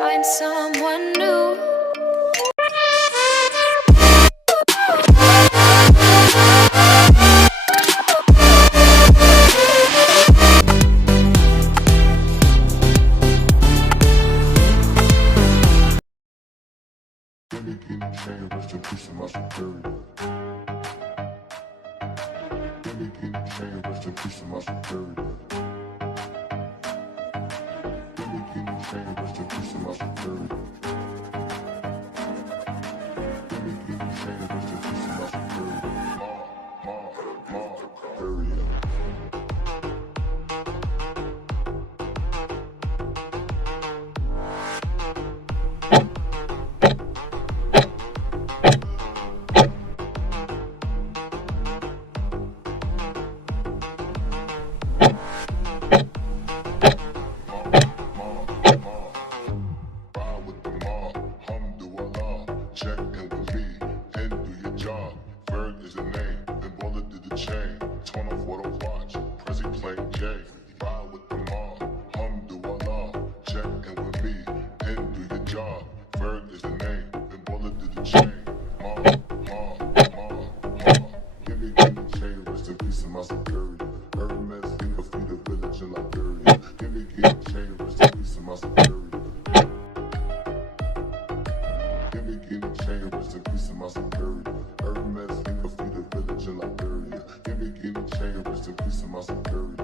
find someone new. Rest in peace to my superior. Rest in peace to my superior. Rest in peace to my superior. Rest in peace to my superior. Check in with me and do your job. Berg is the name, then Baller did the chain. Turn off what I watch, Prezi playing J. Ride with the mob, alhamdulillah. Check in with me and do your job. Berg is the name, then Baller did the chain. Give me chain, rest in peace to my superior. Hermes, think of the village in Liberia. Give me chain, rest in peace to my superior. Chain, rest in peace to my superior. Hermes, think of the village in Liberia. Give me chain, rest in peace to my superior.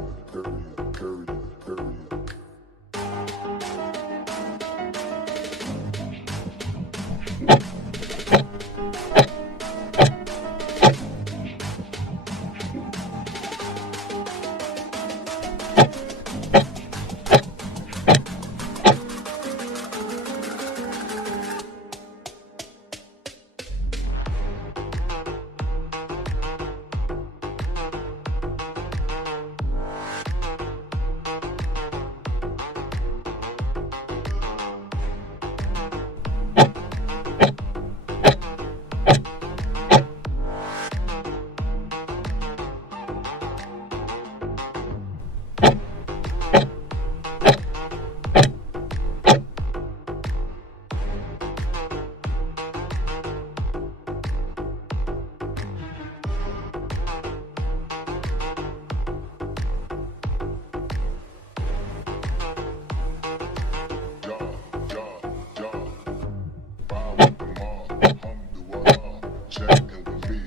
Check in with me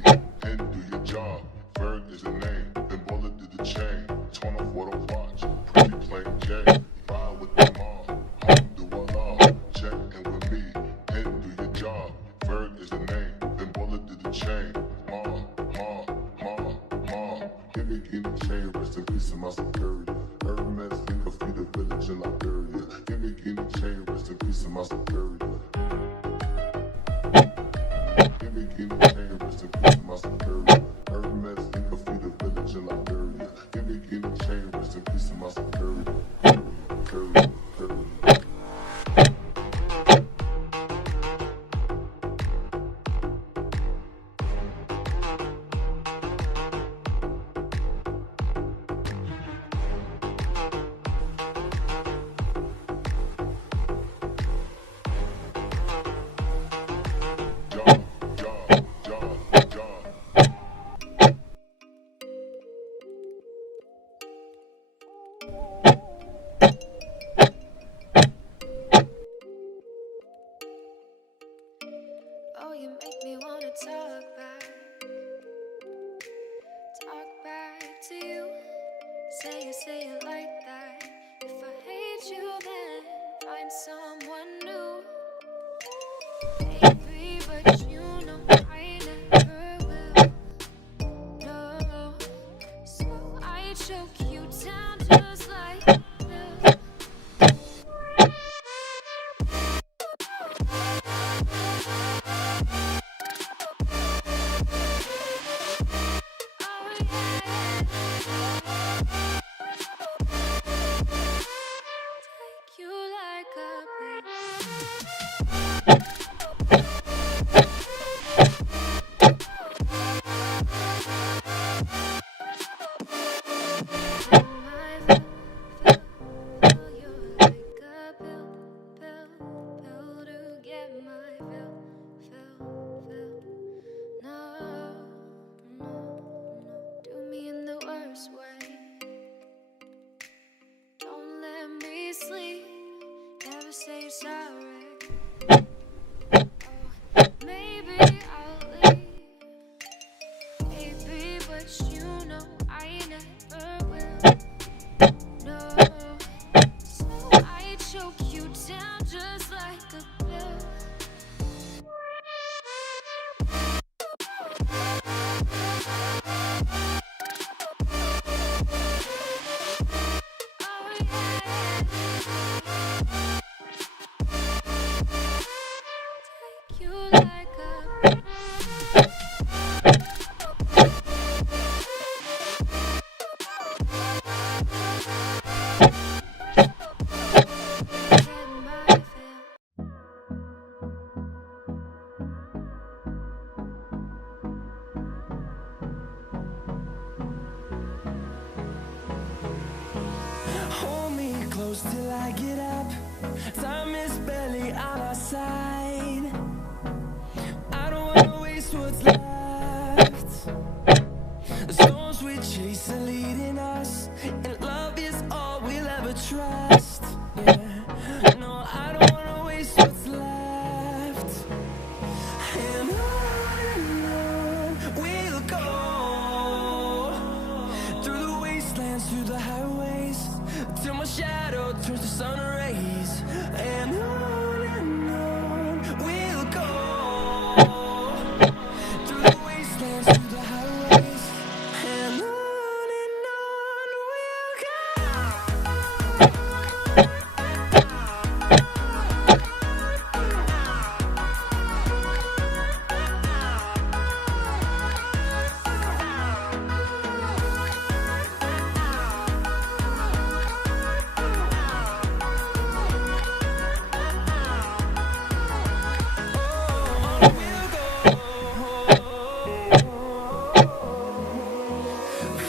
and do your job. Berg is the name, then Baller did the chain. Turn off what I watch, Prezi playing J. Ride with the mob, alhamdulillah. Check in with me and do your job. Berg is the name, then Baller did the chain. Give me chain, rest in peace to my superior. Hermes, think of the village in Liberia. Give me chain, rest in peace to my superior. Give me chain, rest in peace to my superior. Hermes, think of the village in Liberia. Give me chain, rest in peace to my superior. Oh, you make me wanna talk back to you. Say it like that. If I hate you, then find someone new. Baby, but you know I never will. No, so I choke you down just like this. You like a pill. never say sorry. Oh, maybe I'll leave, baby, but you know I never will. No, so I choke you down just like a pill. Oh yeah, take you like a get my fill. Hold me close till I get up. Time is barely on our side. I don't wanna waste what's left. The storms we chase are leading us, and love is all we'll ever trust. Yeah, no, I don't wanna waste what's left. And on we'll go, through the wastelands, through the highways, till my shadow turns to sun rays. And on we'll go, through the wastelands, through the highways, and on we'll go.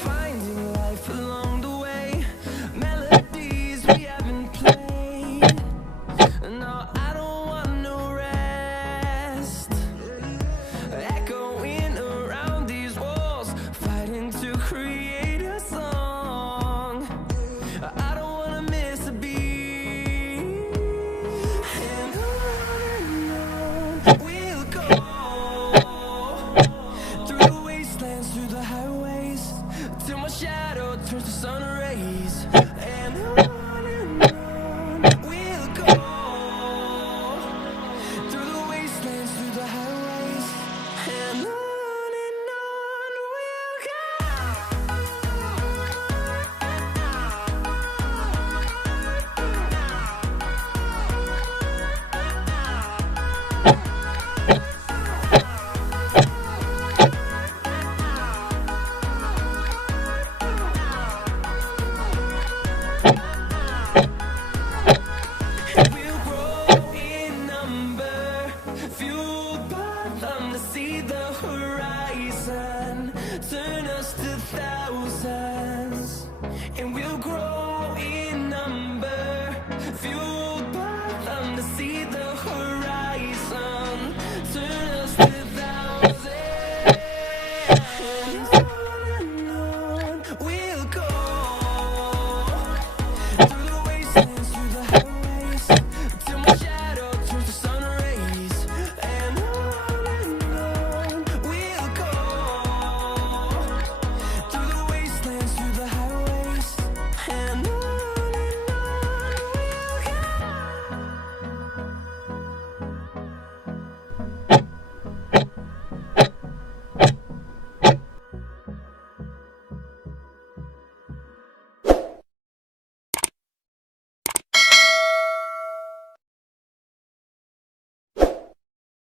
Finding life along the way, melodies we haven't played. No, I don't want no rest. Echoing around these walls, fighting to create a song. I don't wanna miss a beat. And on we'll